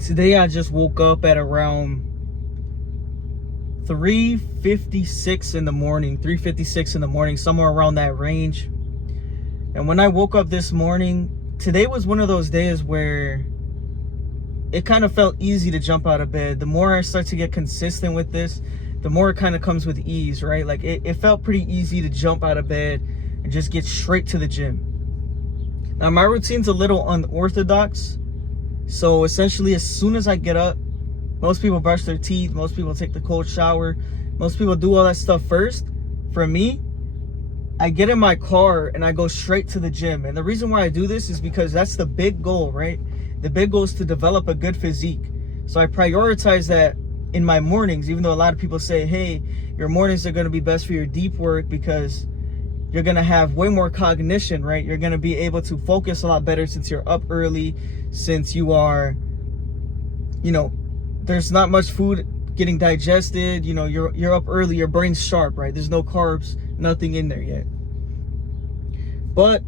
Today I just woke up at around 3:56 in the morning, 3:56 in the morning, somewhere around that range. And when I woke up this morning, today was one of those days where it kind of felt easy to jump out of bed. The more I start to get consistent with this, the more it kind of comes with ease, right? Like it felt pretty easy to jump out of bed and just get straight to the gym. Now my routine's a little unorthodox. So essentially, as soon as I get up, most people brush their teeth, most people take the cold shower, most people do all that stuff first. For me, I get in my car and I go straight to the gym. And the reason why I do this is because that's the big goal, right? The big goal is to develop a good physique. So I prioritize that in my mornings, even though a lot of people say, hey, your mornings are going to be best for your deep work because you're going to have way more cognition, right? You're going to be able to focus a lot better since you're up early, since you are, there's not much food getting digested. You're up early, your brain's sharp, right? There's no carbs, nothing in there yet. But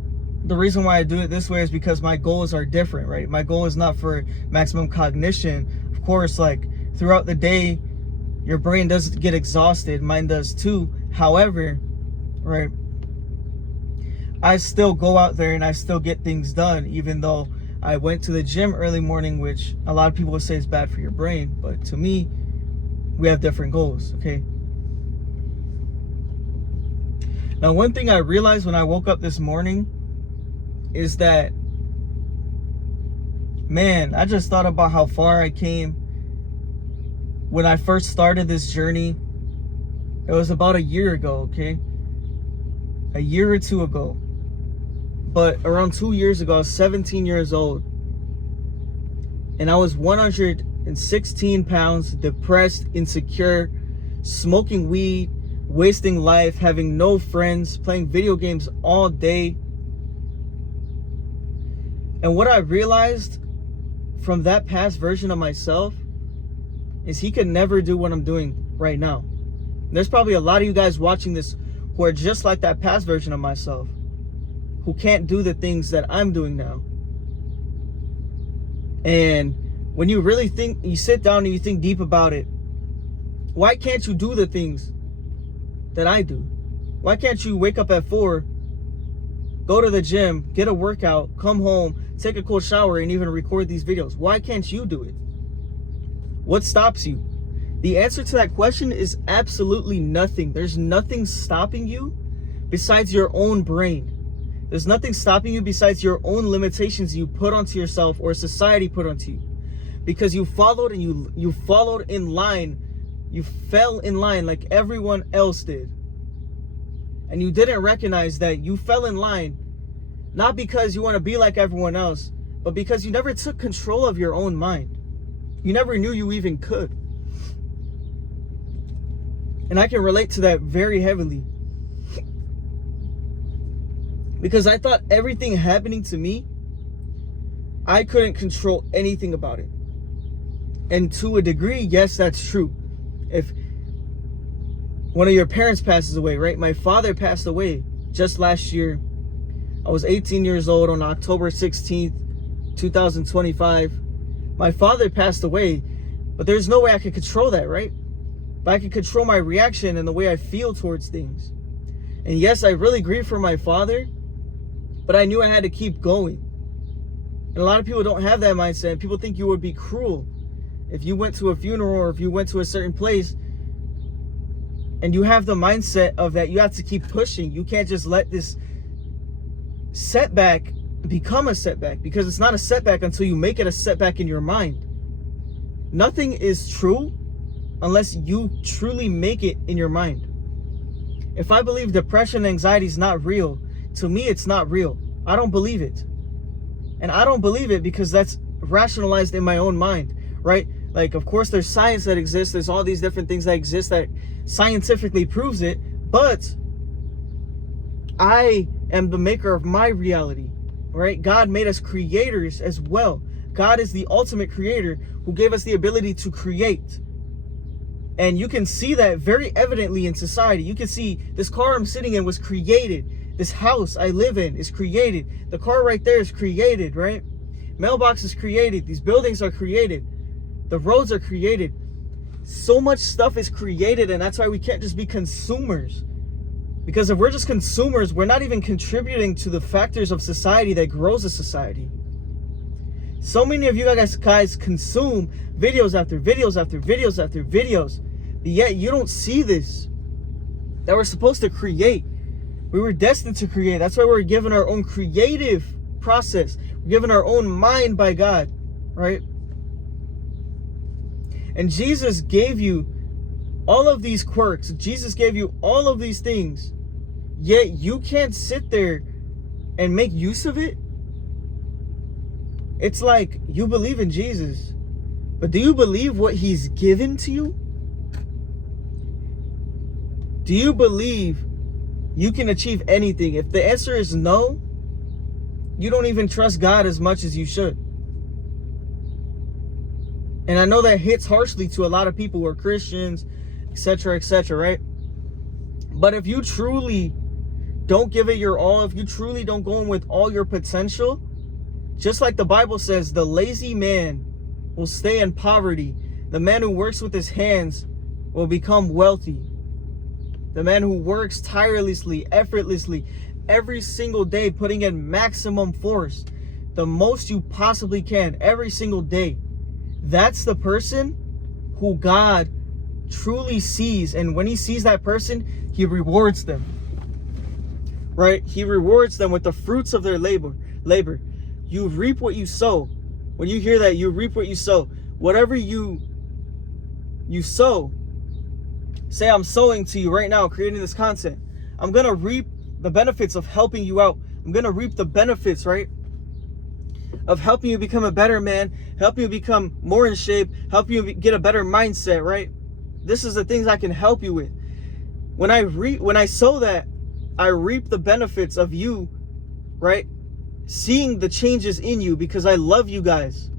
the reason why I do it this way is because my goals are different, right? My goal is not for maximum cognition. Of course, like throughout the day, your brain does get exhausted. Mine does too. However, right, I still go out there and I still get things done, even though I went to the gym early morning, which a lot of people would say is bad for your brain. But to me, we have different goals, okay? Now, one thing I realized when I woke up this morning is that, man, I just thought about how far I came when I first started this journey. It was about a year ago, okay? A year or two ago. But around 2 years ago, I was 17 years old. And I was 116 pounds, depressed, insecure, smoking weed, wasting life, having no friends, playing video games all day. And what I realized from that past version of myself is he could never do what I'm doing right now. There's probably a lot of you guys watching this who are just like that past version of myself, who can't do the things that I'm doing now. And when you really think, you sit down and you think deep about it, why can't you do the things that I do? Why can't you wake up at 4, go to the gym, get a workout, come home, take a cold shower, and even record these videos? Why can't you do it? What stops you? The answer to that question is absolutely nothing. There's nothing stopping you besides your own brain. There's nothing stopping you besides your own limitations you put onto yourself or society put onto you. Because you followed and you followed in line. You fell in line like everyone else did. And you didn't recognize that you fell in line not because you want to be like everyone else, but because you never took control of your own mind. You never knew you even could. And I can relate to that very heavily. Because I thought everything happening to me, I couldn't control anything about it. And to a degree, yes, that's true. If one of your parents passes away, right? My father passed away just last year. I was 18 years old on October 16th, 2025. My father passed away, but there's no way I could control that, right? But I can control my reaction and the way I feel towards things. And yes, I really grieve for my father, but I knew I had to keep going. And a lot of people don't have that mindset. People think you would be cruel if you went to a funeral or if you went to a certain place and you have the mindset of that you have to keep pushing. You can't just let this setback become a setback, because it's not a setback until you make it a setback in your mind. Nothing is true unless you truly make it in your mind. If I believe depression and anxiety is not real, to me it's not real. I don't believe it. And I don't believe it because that's rationalized in my own mind, right? Like, of course, there's science that exists. There's all these different things that exist that scientifically proves it. But I am the maker of my reality, right? God made us creators as well. God is the ultimate creator who gave us the ability to create. And you can see that very evidently in society. You can see this car I'm sitting in was created. This house I live in is created. The car right there is created, right? Mailbox is created. These buildings are created. The roads are created. So much stuff is created, and that's why we can't just be consumers. Because if we're just consumers, we're not even contributing to the factors of society that grows a society. So many of you guys consume videos after videos after videos after videos, but yet you don't see this, that we're supposed to create. We were destined to create. That's why we're given our own creative process. We're given our own mind by God, right? And Jesus gave you all of these quirks. Jesus gave you all of these things, yet you can't sit there and make use of it. It's like you believe in Jesus, but do you believe what he's given to you? Do you believe you can achieve anything? If the answer is no, you don't even trust God as much as you should. And I know that hits harshly to a lot of people who are Christians, etc., right? But if you truly don't give it your all, if you truly don't go in with all your potential, just like the Bible says, the lazy man will stay in poverty. The man who works with his hands will become wealthy. The man who works tirelessly, effortlessly, every single day, putting in maximum force, the most you possibly can, every single day. That's the person who God truly sees. And when he sees that person, he rewards them. Right? He rewards them with the fruits of their labor. You reap what you sow. When you hear that, you reap what you sow. Whatever you sow, say I'm sowing to you right now, creating this content. I'm going to reap the benefits of helping you out. I'm going to reap the benefits, right, of helping you become a better man, helping you become more in shape, helping you get a better mindset, right? This is the things I can help you with. When I sow that, I reap the benefits of you, right? Seeing the changes in you, because I love you guys.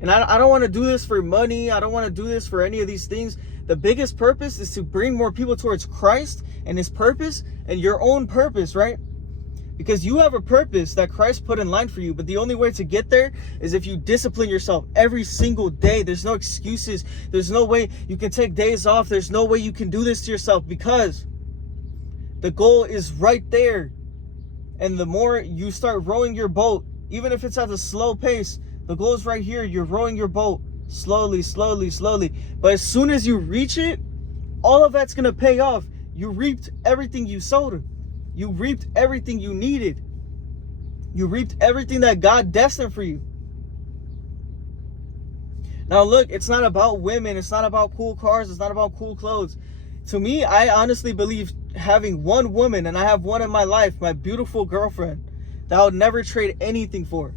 And I don't want to do this for money. I don't want to do this for any of these things. The biggest purpose is to bring more people towards Christ and his purpose and your own purpose, right? Because you have a purpose that Christ put in line for you, but the only way to get there is if you discipline yourself every single day. There's no excuses. There's no way you can take days off. There's no way you can do this to yourself, because the goal is right there. And the more you start rowing your boat, even if it's at a slow pace, the goal is right here. You're rowing your boat slowly, slowly, slowly. But as soon as you reach it, all of that's going to pay off. You reaped everything you sowed. You reaped everything you needed. You reaped everything that God destined for you. Now look, it's not about women. It's not about cool cars. It's not about cool clothes. To me, I honestly believe having one woman, and I have one in my life, my beautiful girlfriend, that I would never trade anything for.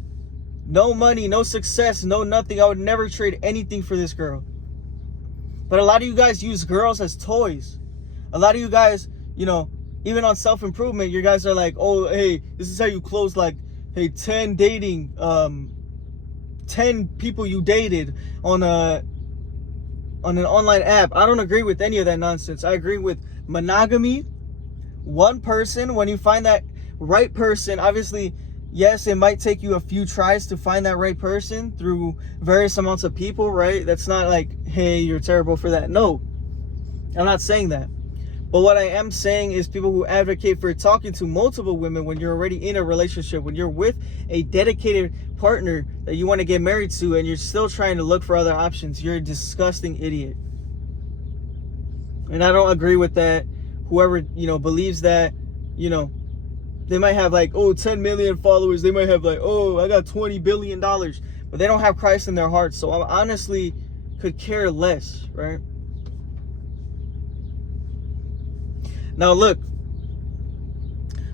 No money, no success, no nothing. I would never trade anything for this girl. But a lot of you guys use girls as toys. A lot of you guys, even on self-improvement, you guys are like, oh, hey, this is how you close, like, hey, 10 dating, 10 people you dated on an online app. I don't agree with any of that nonsense. I agree with monogamy. One person, when you find that right person, obviously, yes, it might take you a few tries to find that right person through various amounts of people, right? That's not like, hey, you're terrible for that. No, I'm not saying that. But what I am saying is people who advocate for talking to multiple women when you're already in a relationship, when you're with a dedicated partner that you want to get married to, and you're still trying to look for other options, you're a disgusting idiot. And I don't agree with that. Whoever, believes that, they might have like, 10 million followers. They might have like, I got $20 billion. But they don't have Christ in their hearts. So I honestly could care less, right? Now look,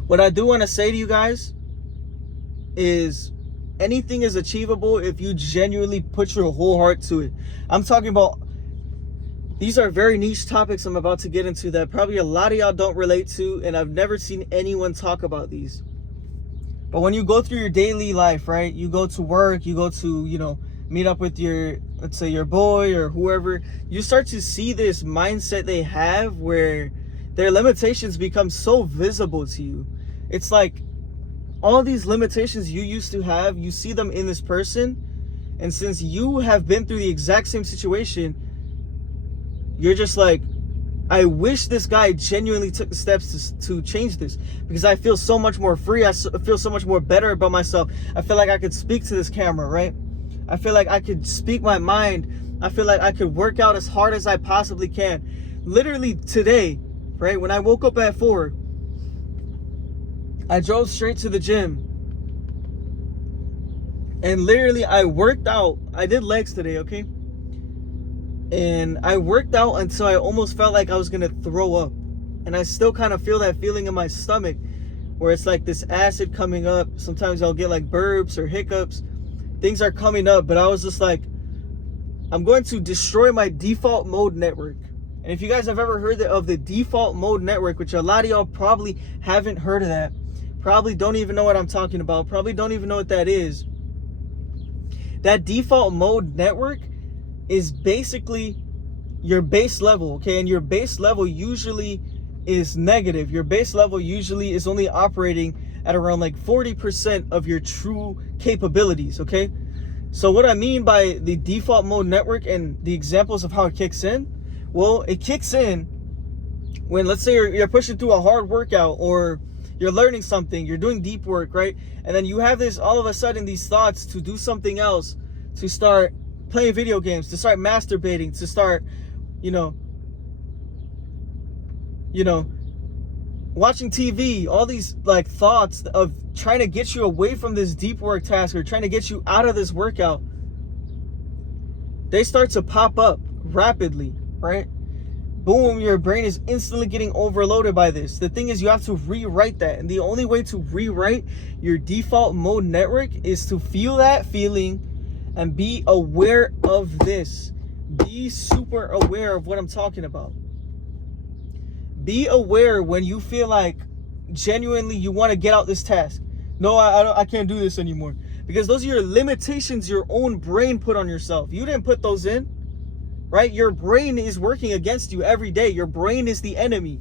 what I do want to say to you guys is anything is achievable if you genuinely put your whole heart to it. I'm talking about, these are very niche topics I'm about to get into that probably a lot of y'all don't relate to, and I've never seen anyone talk about these. But when you go through your daily life, right? You go to work, you go to, meet up with your, let's say your boy or whoever, you start to see this mindset they have where their limitations become so visible to you. It's like all these limitations you used to have, you see them in this person, And since you have been through the exact same situation, you're just like, I wish this guy genuinely took the steps to change this, because I feel so much more free. I feel so much more better about myself. I feel like I could speak to this camera, right? I feel like I could speak my mind. I feel like I could work out as hard as I possibly can. Literally today, right, when I woke up at 4, I drove straight to the gym. And literally I worked out. I did legs today, okay? And I worked out until I almost felt like I was gonna throw up. And I still kind of feel that feeling in my stomach where it's like this acid coming up. Sometimes I'll get like burps or hiccups. Things are coming up, but I was just like, I'm going to destroy my default mode network. And if you guys have ever heard of the default mode network, which a lot of y'all probably haven't heard of that, probably don't even know what I'm talking about, probably don't even know what that is. That default mode network is basically your base level, okay? And your base level usually is negative. Your base level usually is only operating at around like 40% of your true capabilities, okay? So what I mean by the default mode network and the examples of how it kicks in, well, it kicks in when, let's say you're pushing through a hard workout, or you're learning something, you're doing deep work, right? And then you have this, all of a sudden, these thoughts to do something else, to start playing video games, to start masturbating, to start, watching TV, all these like thoughts of trying to get you away from this deep work task, or trying to get you out of this workout, they start to pop up rapidly, right? Boom, your brain is instantly getting overloaded by this. The thing is, you have to rewrite that. And the only way to rewrite your default mode network is to feel that feeling and be aware of this. Be super aware of what I'm talking about. Be aware when you feel like genuinely you want to get out this task. No, I can't do this anymore. Because those are your limitations your own brain put on yourself. You didn't put those in, right? Your brain is working against you every day. Your brain is the enemy.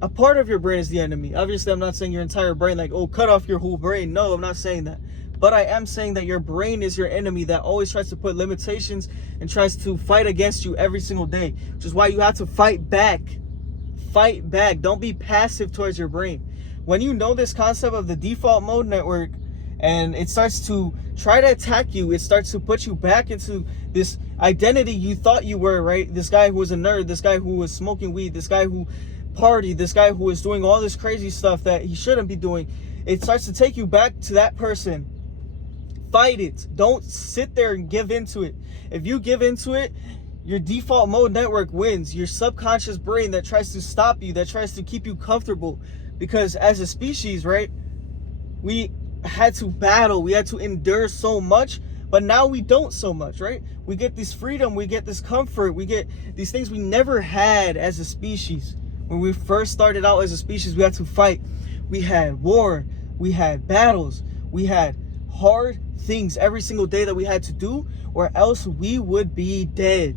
A part of your brain is the enemy. Obviously, I'm not saying your entire brain, like, oh, cut off your whole brain. No, I'm not saying that. But I am saying that your brain is your enemy that always tries to put limitations and tries to fight against you every single day, which is why you have to fight back. Fight back. Don't be passive towards your brain. When you know this concept of the default mode network and it starts to try to attack you, it starts to put you back into this identity you thought you were, right? This guy who was a nerd, this guy who was smoking weed, this guy who partied, this guy who was doing all this crazy stuff that he shouldn't be doing. It starts to take you back to that person. Fight it. Don't sit there and give into it. If you give into it, your default mode network wins. Your subconscious brain that tries to stop you, that tries to keep you comfortable. Because as a species, right, we had to battle, we had to endure so much, but now we don't so much, right? We get this freedom, we get this comfort, we get these things we never had as a species. When we first started out as a species, we had to fight. We had war, we had battles, we had hard things every single day that we had to do, or else we would be dead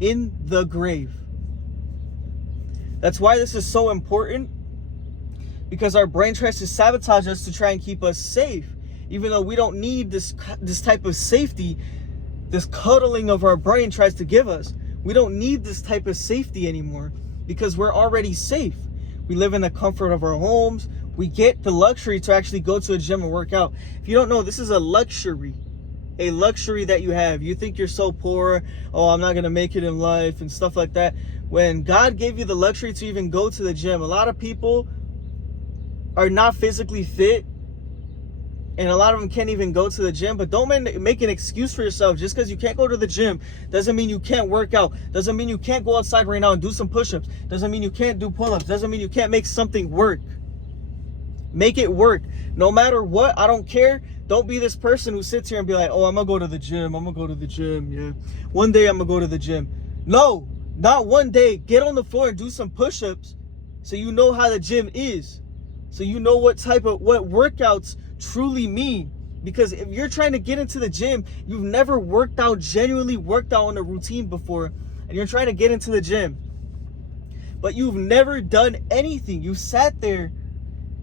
in the grave. That's why this is so important, because our brain tries to sabotage us to try and keep us safe, even though we don't need this type of safety. This cuddling of our brain tries to give us. We don't need this type of safety anymore because we're already safe. We live in the comfort of our homes. We get the luxury to actually go to a gym and work out. If you don't know, this is a luxury that you have. You think you're so poor, oh, I'm not gonna make it in life and stuff like that. When God gave you the luxury to even go to the gym, a lot of people are not physically fit, and a lot of them can't even go to the gym. But don't make an excuse for yourself. Just because you can't go to the gym doesn't mean you can't work out. Doesn't mean you can't go outside right now and do some push-ups. Doesn't mean you can't do pull-ups. Doesn't mean you can't make something work. Make it work. No matter what, I don't care. Don't be this person who sits here and be like, oh, I'm gonna go to the gym. I'm gonna go to the gym. Yeah, one day I'm gonna go to the gym. No, not one day. Get on the floor and do some push-ups so you know how the gym is. So you know what workouts truly mean. Because if you're trying to get into the gym, you've never genuinely worked out on a routine before, and you're trying to get into the gym, but you've never done anything. You sat there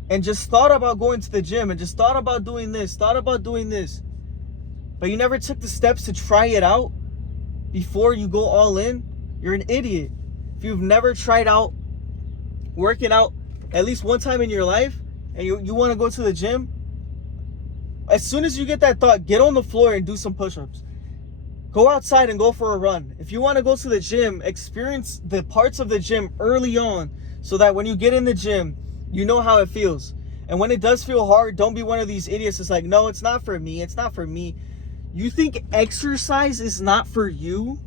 and just thought about going to the gym and just thought about doing this, but you never took the steps to try it out before you go all in, you're an idiot. If you've never tried out working out at least one time in your life and you want to go to the gym, as soon as you get that thought, get on the floor and do some push-ups. Go outside and go for a run. If you want to go to the gym, experience the parts of the gym early on so that when you get in the gym, you know how it feels. And when it does feel hard, don't be one of these idiots that's like, no, it's not for me. It's not for me. You think exercise is not for you?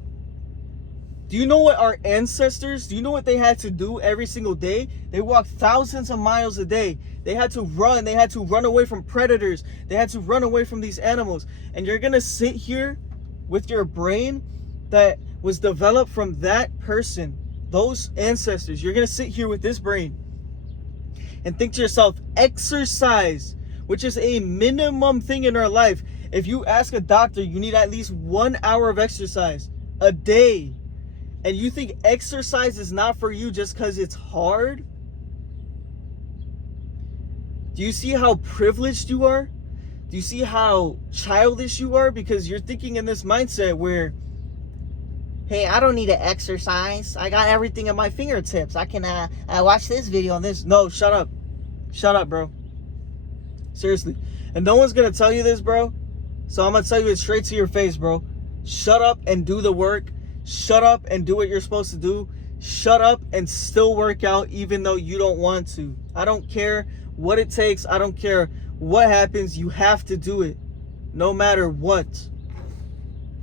Do you know what our ancestors, do you know what they had to do every single day? They walked thousands of miles a day. They had to run away from predators. They had to run away from these animals. And you're gonna sit here with your brain that was developed from that person, those ancestors. You're gonna sit here with this brain and think to yourself, exercise, which is a minimum thing in our life. If you ask a doctor, you need at least 1 hour of exercise a day. And you think exercise is not for you just because it's hard? Do you see how privileged you are? Do you see how childish you are? Because you're thinking in this mindset where, hey, I don't need to exercise. I got everything at my fingertips. I can watch this video on this. No, shut up. Shut up, bro. Seriously. And no one's going to tell you this, bro. So I'm going to tell you it straight to your face, bro. Shut up and do the work. Shut up and do what you're supposed to do. Shut up and still work out even though you don't want to. I don't care what it takes. I don't care what happens. You have to do it no matter what.